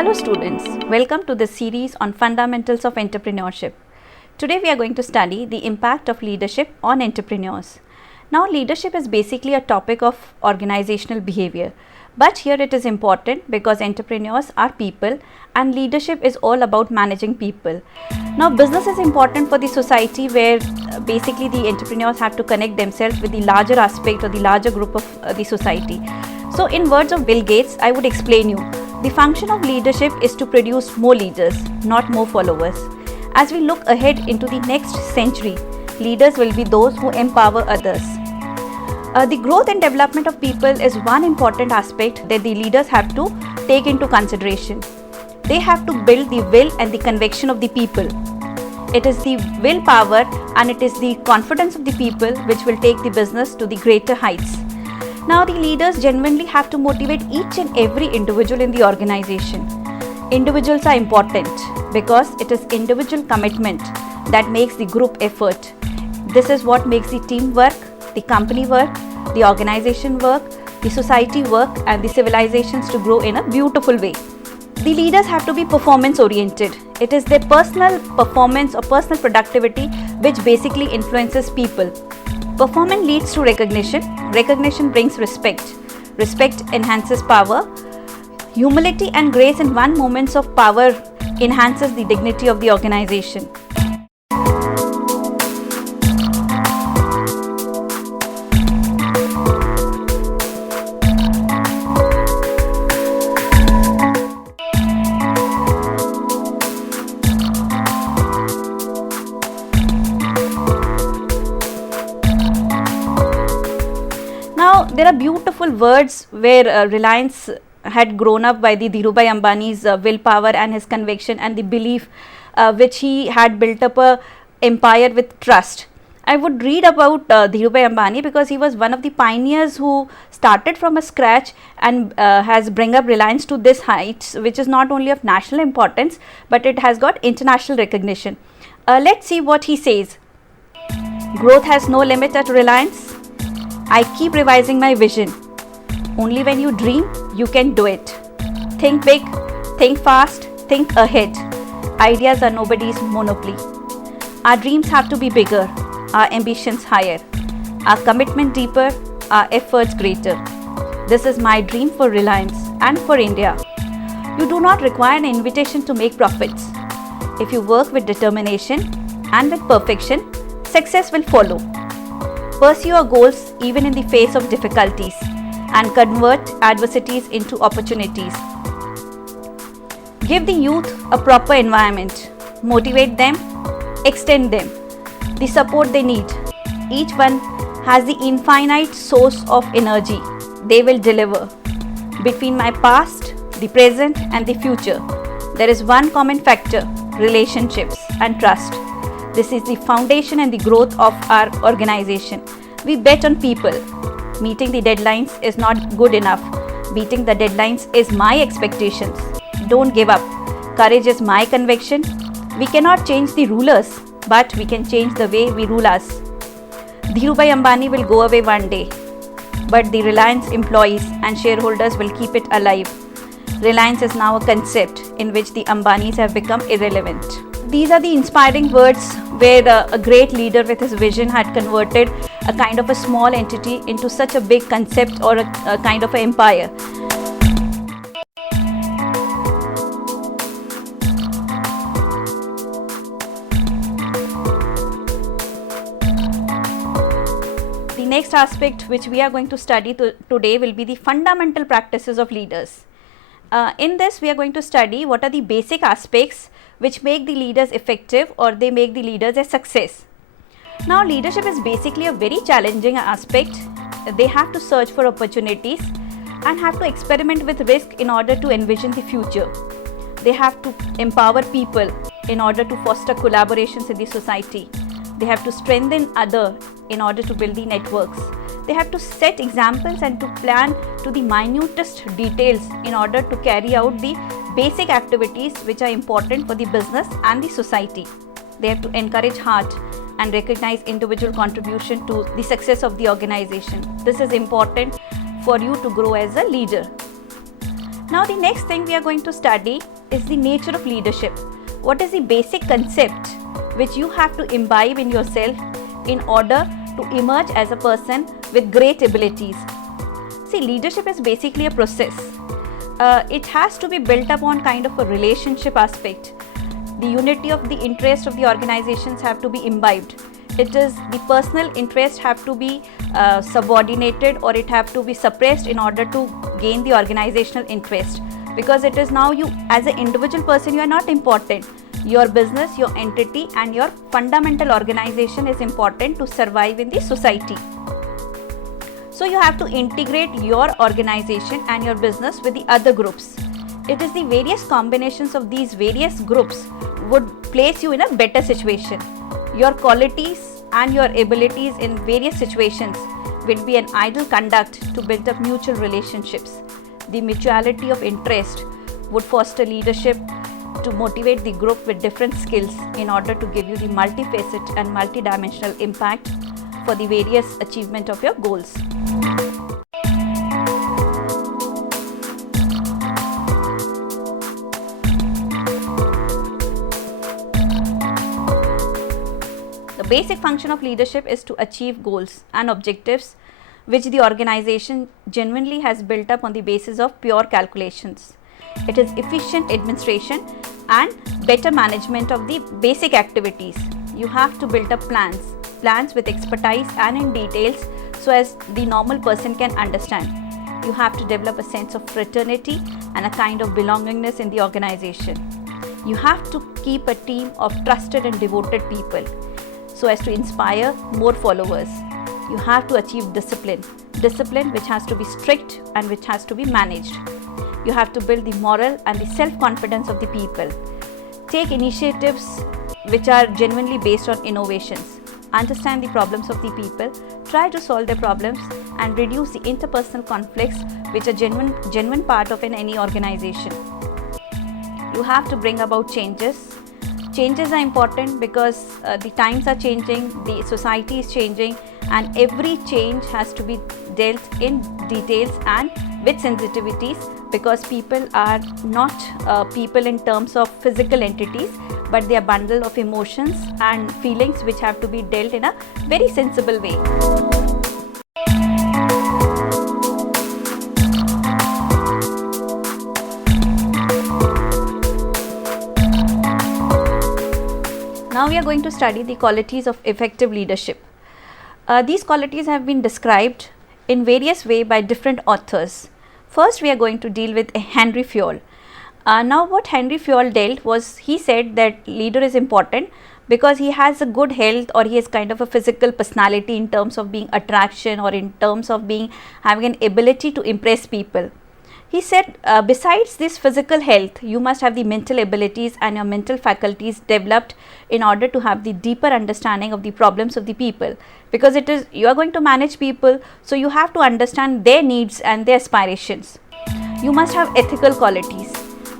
Hello students, welcome to the series on Fundamentals of Entrepreneurship. Today we are going to study the impact of leadership on entrepreneurs. Now leadership is basically a topic of organizational behavior, but here it is important because entrepreneurs are people and leadership is all about managing people. Now business is important for the society where basically the entrepreneurs have to connect themselves with the larger aspect or the larger group of the society. So in words of Bill Gates, I would explain you. The function of leadership is to produce more leaders, not more followers. As we look ahead into the next century, leaders will be those who empower others. The growth and development of people is one important aspect that the leaders have to take into consideration. They have to build the will and the conviction of the people. It is the willpower and it is the confidence of the people which will take the business to the greater heights. Now the leaders genuinely have to motivate each and every individual in the organization. Individuals are important because it is individual commitment that makes the group effort. This is what makes the team work, the company work, the organization work, the society work and the civilizations to grow in a beautiful way. The leaders have to be performance oriented. It is their personal performance or personal productivity which basically influences people. Performance leads to recognition. Recognition brings respect. Respect enhances power. Humility and grace in one moments of power enhances the dignity of the organization. Now there are beautiful words where Reliance had grown up by the Dhirubhai Ambani's willpower and his conviction and the belief which he had built up a empire with trust. I would read about Dhirubhai Ambani because he was one of the pioneers who started from a scratch and has bring up Reliance to this heights, which is not only of national importance but it has got international recognition. Let's see what he says. Growth has no limit at Reliance. I keep revising my vision. Only when you dream, you can do it. Think big, think fast, think ahead. Ideas are nobody's monopoly. Our dreams have to be bigger, our ambitions higher, our commitment deeper, our efforts greater. This is my dream for Reliance and for India. You do not require an invitation to make profits. If you work with determination and with perfection, success will follow. Pursue your goals even in the face of difficulties and convert adversities into opportunities. Give the youth a proper environment. Motivate them, extend them the support they need. Each one has the infinite source of energy. They will deliver. Between my past, the present and the future, there is one common factor: relationships and trust. This is the foundation and the growth of our organization. We bet on people. Meeting the deadlines is not good enough. Beating the deadlines is my expectations. Don't give up. Courage is my conviction. We cannot change the rulers, but we can change the way we rule us. Dhirubhai Ambani will go away one day, but the Reliance employees and shareholders will keep it alive. Reliance is now a concept in which the Ambanis have become irrelevant. These are the inspiring words where a great leader with his vision had converted a kind of a small entity into such a big concept or a kind of an empire. The next aspect which we are going to study today will be the fundamental practices of leaders. In this we are going to study what are the basic aspects which make the leaders effective or they make the leaders a success. Now leadership is basically a very challenging aspect. They have to search for opportunities and have to experiment with risk in order to envision the future. They have to empower people in order to foster collaborations in the society. They have to strengthen others in order to build the networks. They have to set examples and to plan to the minutest details in order to carry out the basic activities which are important for the business and the society. They have to encourage heart and recognize individual contribution to the success of the organization. This is important for you to grow as a leader. Now the next thing we are going to study is the nature of leadership. What is the basic concept which you have to imbibe in yourself in order to emerge as a person with great abilities? See, leadership is basically a process. It has to be built upon kind of a relationship aspect. The unity of the interest of the organizations have to be imbibed. It is the personal interest have to be subordinated, or it have to be suppressed in order to gain the organizational interest, because it is now you as an individual person, you are not important. Your business, your entity and your fundamental organization is important to survive in the society. So you have to integrate your organization and your business with the other groups. It is the various combinations of these various groups would place you in a better situation. Your qualities and your abilities in various situations will be an ideal conduct to build up mutual relationships. The mutuality of interest would foster leadership to motivate the group with different skills in order to give you the multifaceted and multidimensional impact for the various achievement of your goals. The basic function of leadership is to achieve goals and objectives which the organization genuinely has built up on the basis of pure calculations. It is efficient administration and better management of the basic activities. You have to build up plans with expertise and in details so as the normal person can understand. You have to develop a sense of fraternity and a kind of belongingness in the organization. You have to keep a team of trusted and devoted people so as to inspire more followers. You have to achieve discipline which has to be strict and which has to be managed. You have to build the moral and the self-confidence of the people. Take initiatives which are genuinely based on innovations. Understand the problems of the people, try to solve their problems and reduce the interpersonal conflicts which are genuine part of any organization. You have to bring about changes. Changes are important because the times are changing, the society is changing, and every change has to be dealt in details and with sensitivities, because people are not people in terms of physical entities, but they are bundle of emotions and feelings which have to be dealt in a very sensible way. Now we are going to study the qualities of effective leadership. These qualities have been described in various ways by different authors. First, we are going to deal with Henry Fayol. Now what Henry Fayol dealt was, he said that leader is important because he has a good health, or he has kind of a physical personality in terms of being attraction, or in terms of having an ability to impress people. He said besides this physical health, you must have the mental abilities and your mental faculties developed in order to have the deeper understanding of the problems of the people, because you are going to manage people, so you have to understand their needs and their aspirations. You must have ethical qualities.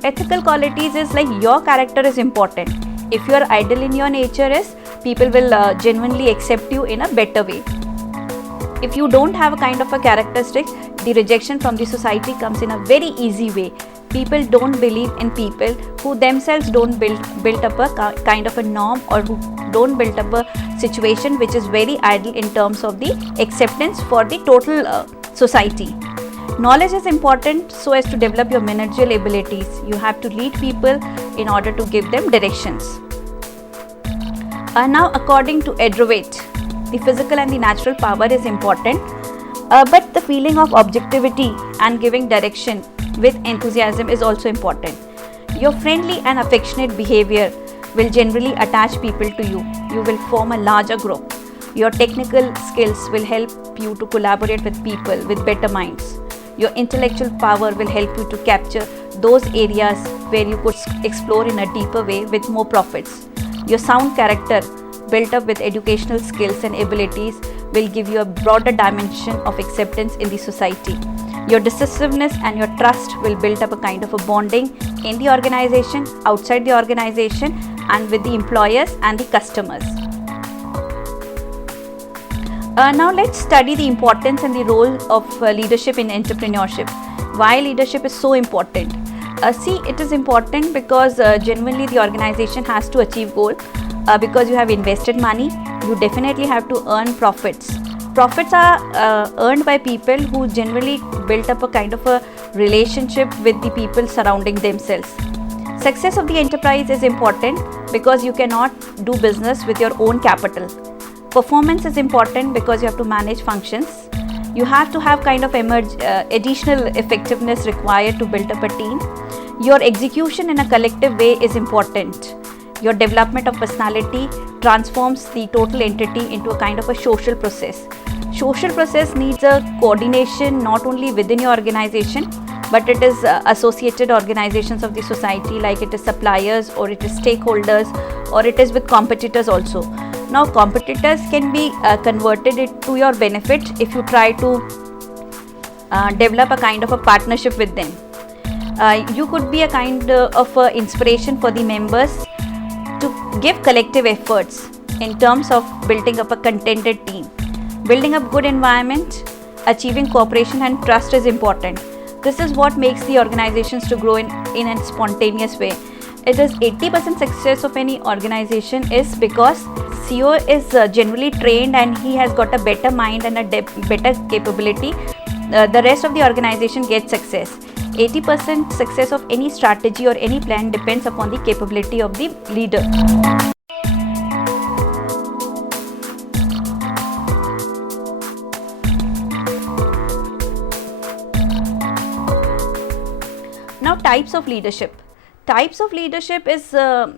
Ethical qualities is like your character is important. If you are idle in your nature, people will genuinely accept you in a better way. If you don't have a kind of a characteristic, the rejection from the society comes in a very easy way. People don't believe in people who themselves don't build up a kind of a norm, or who don't build up a situation which is very idle in terms of the acceptance for the total society. Knowledge is important so as to develop your managerial abilities. You have to lead people in order to give them directions. Now according to Edrovate, the physical and the natural power is important, but the feeling of objectivity and giving direction with enthusiasm is also important. Your friendly and affectionate behavior will generally attach people to you. You will form a larger group. Your technical skills will help you to collaborate with people with better minds. Your intellectual power will help you to capture those areas where you could explore in a deeper way with more profits. Your sound character, built up with educational skills and abilities, will give you a broader dimension of acceptance in the society. Your decisiveness and your trust will build up a kind of a bonding in the organization, outside the organization, and with the employers and the customers. Now let's study the importance and the role of leadership in entrepreneurship. why leadership is so important. See, it is important because genuinely the organization has to achieve goal. Because you have invested money, you definitely have to earn profits. Profits are earned by people who generally built up a kind of a relationship with the people surrounding themselves. Success of the enterprise is important because you cannot do business with your own capital. Performance is important because you have to manage functions. You have to have kind of additional effectiveness required to build up a team. Your execution in a collective way is important. Your development of personality transforms the total entity into a kind of a social process. Social process needs a coordination not only within your organization, but it is associated organizations of the society, like it is suppliers or it is stakeholders or it is with competitors also. Now competitors can be converted to your benefit if you try to develop a kind of a partnership with them. You could be a kind of inspiration for the members to give collective efforts in terms of building up a contented team. Building up good environment, achieving cooperation and trust is important. This is what makes the organizations to grow in a spontaneous way. It is 80% success of any organization is because CEO is generally trained and he has got a better mind and a better capability. The rest of the organization gets success. 80% success of any strategy or any plan depends upon the capability of the leader. Now, types of leadership. Types of leadership is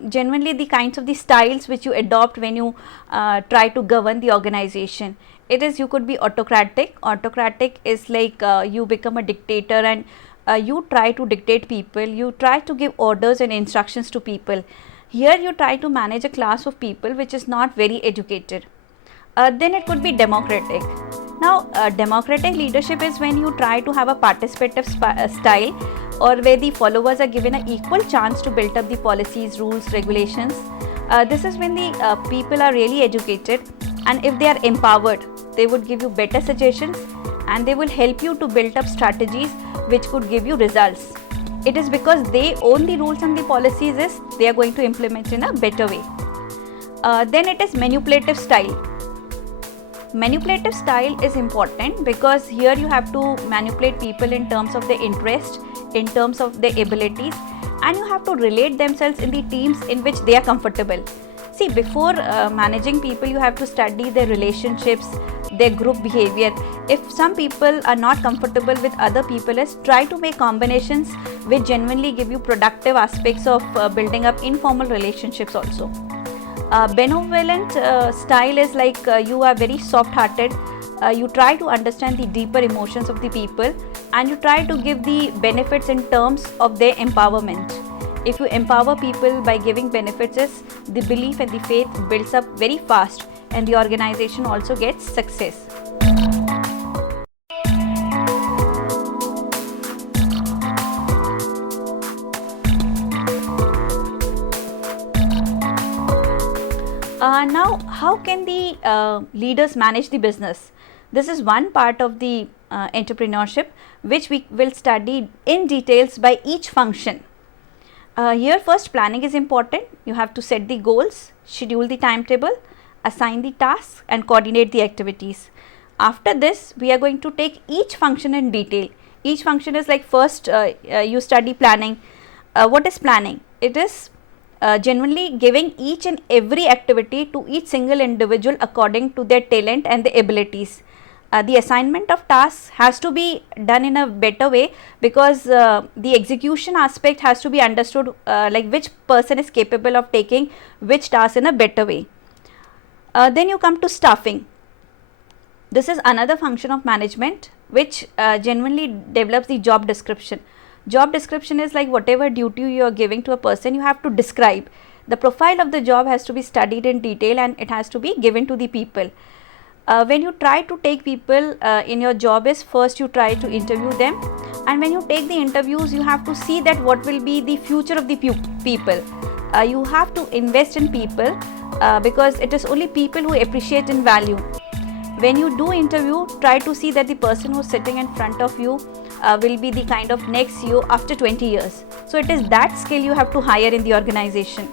genuinely the kinds of the styles which you adopt when you try to govern the organization. It is, you could be autocratic. Autocratic is like you become a dictator and you try to dictate people, you try to give orders and instructions to people. Here you try to manage a class of people which is not very educated. Then it could be democratic. Now democratic leadership is when you try to have a participative style, or where the followers are given an equal chance to build up the policies, rules, regulations. This is when the people are really educated, and if they are empowered, they would give you better suggestions and they will help you to build up strategies which could give you results. It is because they own the rules and the policies is they are going to implement in a better way. Then it is manipulative style. Manipulative style is important because here you have to manipulate people in terms of their interest, in terms of their abilities, and you have to relate themselves in the teams in which they are comfortable. See, before managing people, you have to study their relationships, their group behavior. If some people are not comfortable with other people, try to make combinations which genuinely give you productive aspects of building up informal relationships also. Benevolent style is like you are very soft-hearted. You try to understand the deeper emotions of the people and you try to give the benefits in terms of their empowerment. If you empower people by giving benefits, the belief and the faith builds up very fast and the organization also gets success. Now, how can the leaders manage the business? This is one part of the entrepreneurship which we will study in details by each function. Here first, planning is important. You have to set the goals, schedule the timetable, assign the tasks and coordinate the activities. After this, we are going to take each function in detail. Each function is like first you study planning. What is planning? It is genuinely giving each and every activity to each single individual according to their talent and their abilities. The assignment of tasks has to be done in a better way because the execution aspect has to be understood, like which person is capable of taking which task in a better way. Then you come to staffing. This is another function of management which genuinely develops the job description. Job description is like whatever duty you are giving to a person, you have to describe. The profile of the job has to be studied in detail and it has to be given to the people. When you try to take people in your job is first you try to interview them, and when you take the interviews you have to see that what will be the future of the people. You have to invest in people because it is only people who appreciate and value. When you do interview, try to see that the person who is sitting in front of you will be the kind of next CEO after 20 years. So it is that skill you have to hire in the organization.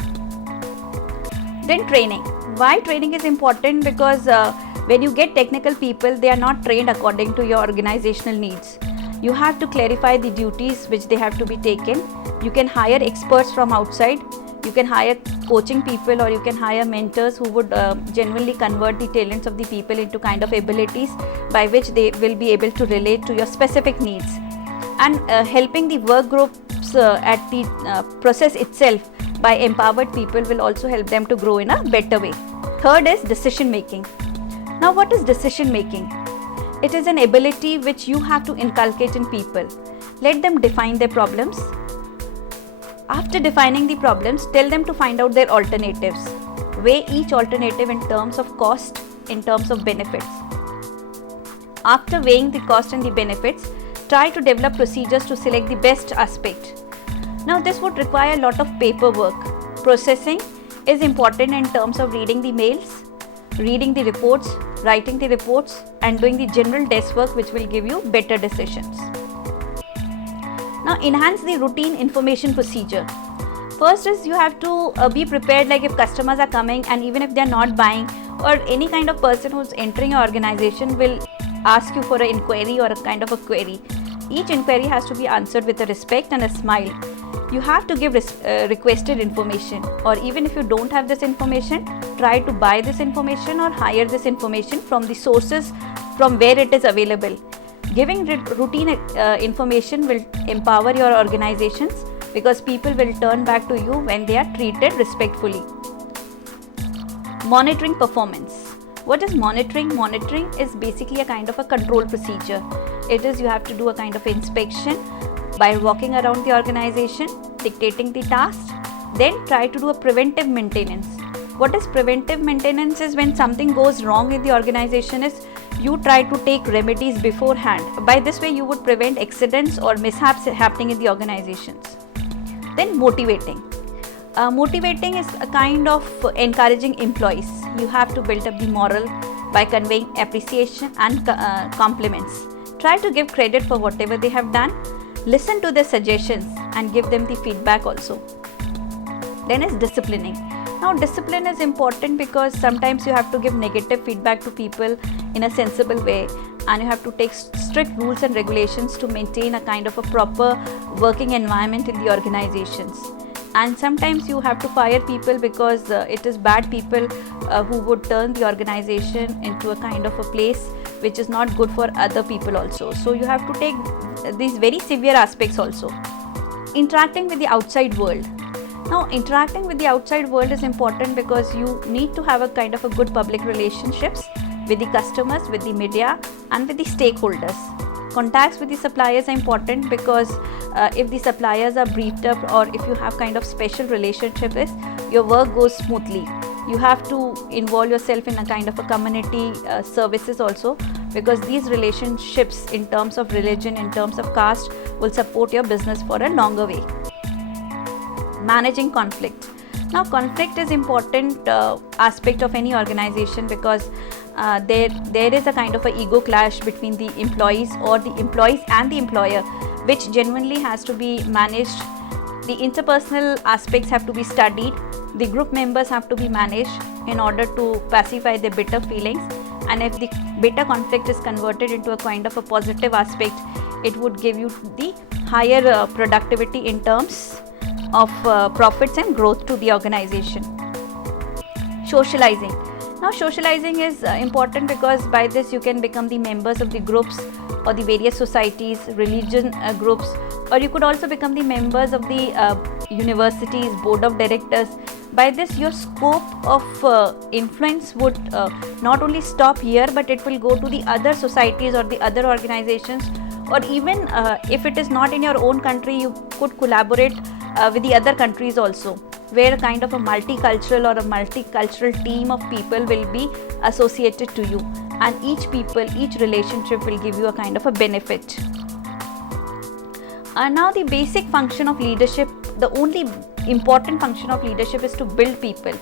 Then training. Why training is important? Because when you get technical people, they are not trained according to your organizational needs. You have to clarify the duties which they have to be taken. You can hire experts from outside. You can hire coaching people, or you can hire mentors who would genuinely convert the talents of the people into kind of abilities by which they will be able to relate to your specific needs. And helping the work groups at the process itself by empowered people will also help them to grow in a better way. Third is decision making. Now, what is decision making? It is an ability which you have to inculcate in people. Let them define their problems. After defining the problems, tell them to find out their alternatives. Weigh each alternative in terms of cost, in terms of benefits. After weighing the cost and the benefits, try to develop procedures to select the best aspect. Now, this would require a lot of paperwork. Processing is important in terms of reading the mails, reading the reports, writing the reports, and doing the general desk work, which will give you better decisions. Now, enhance the routine information procedure. First is you have to be prepared, like if customers are coming and even if they are not buying, or any kind of person who's entering your organization will ask you for an inquiry or a kind of a query. Each inquiry has to be answered with a respect and a smile. You have to give requested information, or even if you don't have this information, try to buy this information or hire this information from the sources from where it is available. Giving routine information will empower your organizations, because people will turn back to you when they are treated respectfully. Monitoring performance. What is monitoring? Monitoring is basically a kind of a control procedure. It is you have to do a kind of inspection by walking around the organization, dictating the tasks, then try to do a preventive maintenance. What is preventive maintenance is when something goes wrong in the organization is you try to take remedies beforehand. By this way you would prevent accidents or mishaps happening in the organizations. Then motivating. Motivating is a kind of encouraging employees. You have to build up the morale by conveying appreciation and compliments. Try to give credit for whatever they have done. Listen to their suggestions and give them the feedback also. Then is disciplining. Now, discipline is important because sometimes you have to give negative feedback to people in a sensible way, and you have to take strict rules and regulations to maintain a kind of a proper working environment in the organizations. And sometimes you have to fire people because it is bad people who would turn the organization into a kind of a place which is not good for other people also. So you have to take these very severe aspects also. Interacting with the outside world. Now, interacting with the outside world is important because you need to have a kind of a good public relationships with the customers, with the media, and with the stakeholders. Contacts with the suppliers are important because if the suppliers are briefed up, or if you have kind of special relationship with, your work goes smoothly. You have to involve yourself in a kind of a community services also, because these relationships in terms of religion, in terms of caste, will support your business for a longer way. Managing conflict. Now, conflict is important aspect of any organization because there is a kind of a ego clash between the employees or the employees and the employer, which genuinely has to be managed. The interpersonal aspects have to be studied. The group members have to be managed in order to pacify their bitter feelings. And if the bitter conflict is converted into a kind of a positive aspect, it would give you the higher productivity in terms of profits and growth to the organization. Socializing. Now, socializing is important because by this you can become the members of the groups or the various societies, religion groups, or you could also become the members of the universities, board of directors. By this, your scope of influence would not only stop here, but it will go to the other societies or the other organizations, or even if it is not in your own country, you could collaborate with the other countries also, where a kind of a multicultural or a multicultural team of people will be associated to you, and each relationship will give you a kind of a benefit. Now, the basic function of leadership, the only important function of leadership is to build people.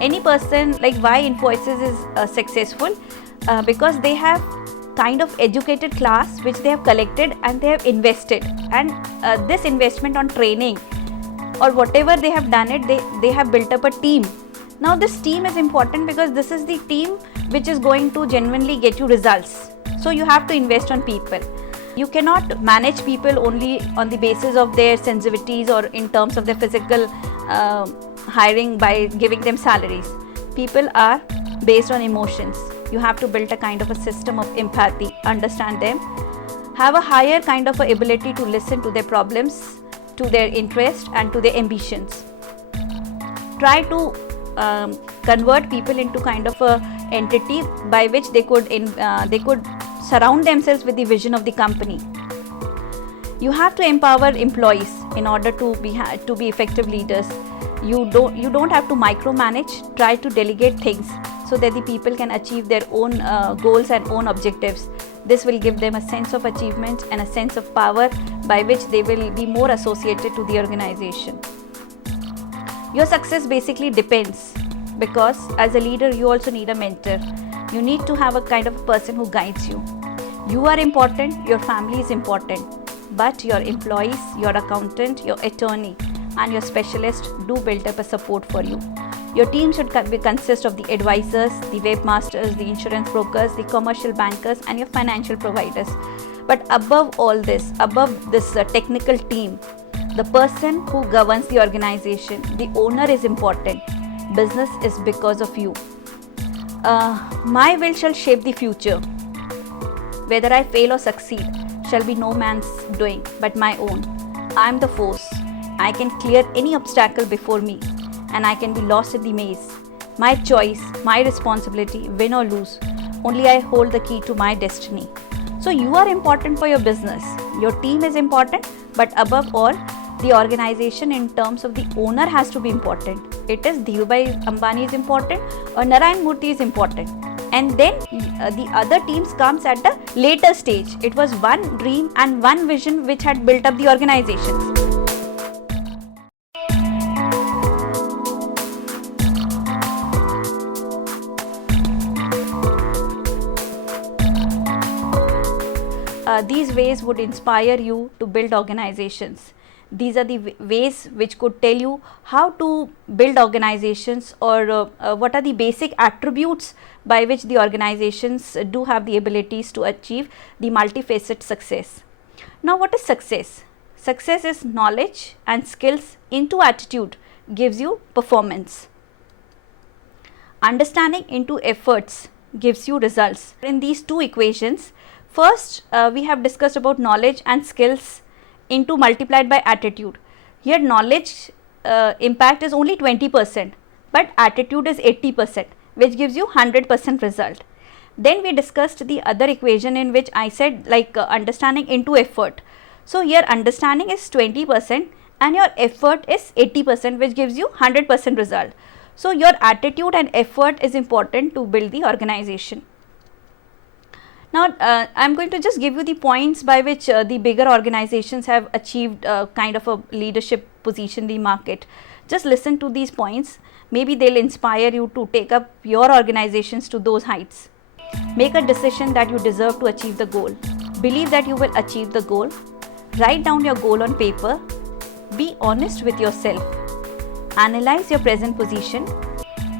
Any person, like why Infosys is successful, because they have kind of educated class which they have collected and they have invested, and this investment on training or whatever they have done it, they have built up a team. Now this team is important because this is the team which is going to genuinely get you results. So you have to invest on people. You cannot manage people only on the basis of their sensitivities or in terms of their physical hiring by giving them salaries. People are based on emotions. You have to build a kind of a system of empathy, understand them, have a higher kind of a ability to listen to their problems, to their interest and to their ambitions. Try to convert people into kind of a entity by which they could surround themselves with the vision of the company. You have to empower employees in order to be effective leaders. You don't have to micromanage. Try to delegate things so that the people can achieve their own goals and own objectives. This will give them a sense of achievement and a sense of power by which they will be more associated to the organization. Your success basically depends, because as a leader you also need a mentor. You need to have a kind of person who guides you. You are important, your family is important, but your employees, your accountant, your attorney and your specialist do build up a support for you. Your team should consist of the advisors, the webmasters, the insurance brokers, the commercial bankers and your financial providers. But above all this, above this technical team, the person who governs the organization, the owner is important. Business is because of you. My will shall shape the future. Whether I fail or succeed shall be no man's doing but my own. I am the force. I can clear any obstacle before me and I can be lost in the maze. My choice, my responsibility, win or lose. Only I hold the key to my destiny. So you are important for your business. Your team is important, but above all, the organization in terms of the owner has to be important. It is Dhirubhai Ambani is important or Narayan Murthy is important. And then the other teams comes at a later stage. It was one dream and one vision which had built up the organizations. These ways would inspire you to build organizations. These are the ways which could tell you how to build organizations, or what are the basic attributes by which the organizations do have the abilities to achieve the multifaceted success. Now, what is success? Success is knowledge and skills into attitude gives you performance. Understanding into efforts gives you results. In these two equations, first we have discussed about knowledge and skills into multiplied by attitude. Here knowledge impact is only 20%, but attitude is 80%, which gives you 100% result. Then we discussed the other equation in which I said understanding into effort. So here understanding is 20% and your effort is 80%, which gives you 100% result. So your attitude and effort is important to build the organization. Now, I am going to just give you the points by which the bigger organizations have achieved kind of a leadership position in the market. Just listen to these points. Maybe they will inspire you to take up your organizations to those heights. Make a decision that you deserve to achieve the goal. Believe that you will achieve the goal. Write down your goal on paper. Be honest with yourself. Analyze your present position.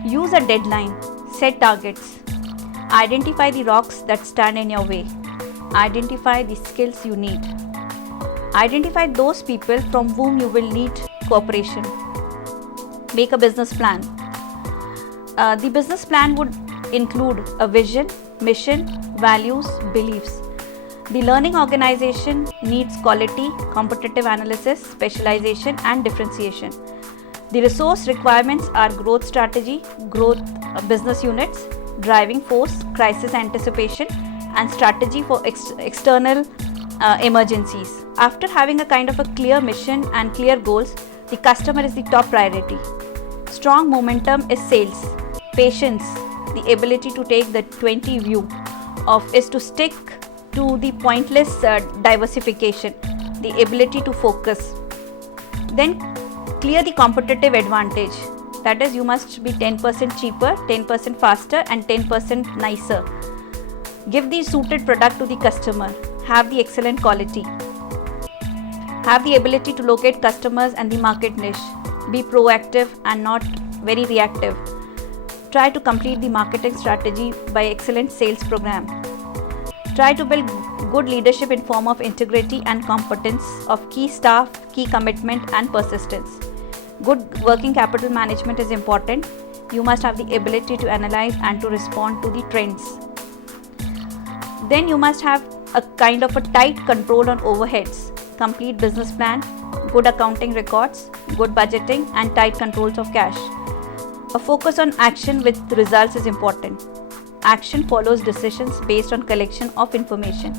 Use a deadline. Set targets. Identify the rocks that stand in your way. Identify the skills you need. Identify those people from whom you will need cooperation. Make a business plan. The business plan would include a vision, mission, values, beliefs. The learning organization needs quality, competitive analysis, specialization and differentiation. The resource requirements are growth strategy, growth business units, driving force, crisis anticipation and strategy for external emergencies. After having a kind of a clear mission and clear goals, the customer is the top priority. Strong momentum is sales. Patience, the ability to take the 20 view is to stick to the pointless diversification, the ability to focus. Then clear the competitive advantage. That is, you must be 10% cheaper, 10% faster and 10% nicer. Give the suited product to the customer. Have the excellent quality. Have the ability to locate customers and the market niche. Be proactive and not very reactive. Try to complete the marketing strategy by excellent sales program. Try to build good leadership in form of integrity and competence of key staff, key commitment and persistence. Good working capital management is important. You must have the ability to analyze and to respond to the trends. Then you must have a kind of a tight control on overheads, complete business plan, good accounting records, good budgeting and tight controls of cash. A focus on action with results is important. Action follows decisions based on collection of information.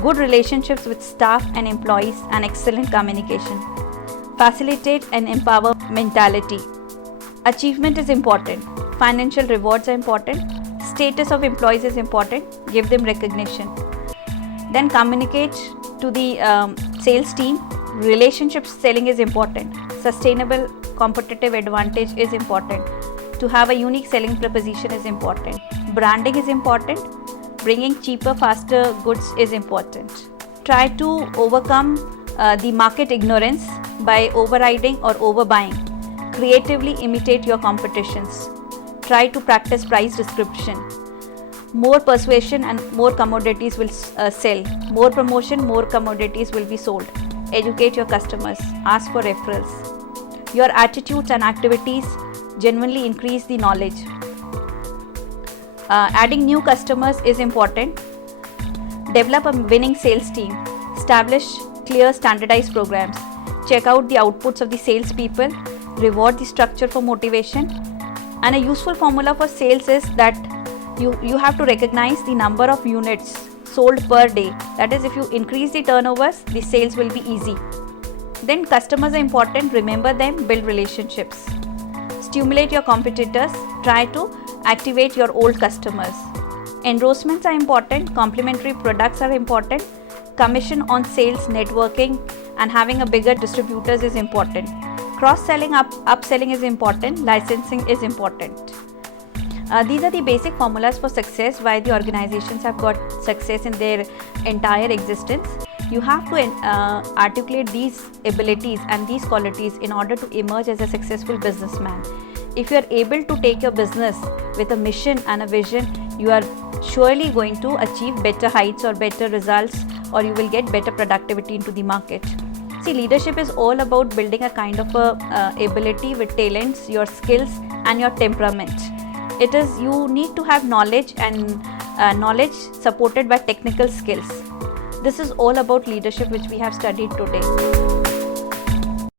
Good relationships with staff and employees and excellent communication. Facilitate and empower mentality. Achievement is important. Financial rewards are important. Status of employees is important. Give them recognition. Then communicate to the sales team. Relationship selling is important. Sustainable competitive advantage is important. To have a unique selling proposition is important. Branding is important. Bringing cheaper, faster goods is important. Try to overcome the market ignorance by overriding or overbuying. Creatively imitate your competitions. Try to practice price description. More persuasion and more commodities will sell. More promotion, more commodities will be sold. Educate your customers. Ask for referrals. Your attitudes and activities genuinely increase the knowledge. Adding new customers is important. Develop a winning sales team. Establish clear standardized programs. Check out the outputs of the sales people. Reward the structure for motivation. And a useful formula for sales is that you have to recognize the number of units sold per day. That is, if you increase the turnovers, the sales will be easy. Then customers are important. Remember them, build relationships. Stimulate your competitors. Try to activate your old customers. Endorsements are important. Complementary products are important. Commission on sales, networking and having a bigger distributors is important. Cross-selling, upselling is important. Licensing is important. These are the basic formulas for success, why the organizations have got success in their entire existence. You have to articulate these abilities and these qualities in order to emerge as a successful businessman. If you are able to take your business with a mission and a vision, you are surely going to achieve better heights or better results, or you will get better productivity into the market. See, leadership is all about building a kind of ability with talents, your skills and your temperament. It is, you need to have knowledge and knowledge supported by technical skills. This is all about leadership which we have studied today.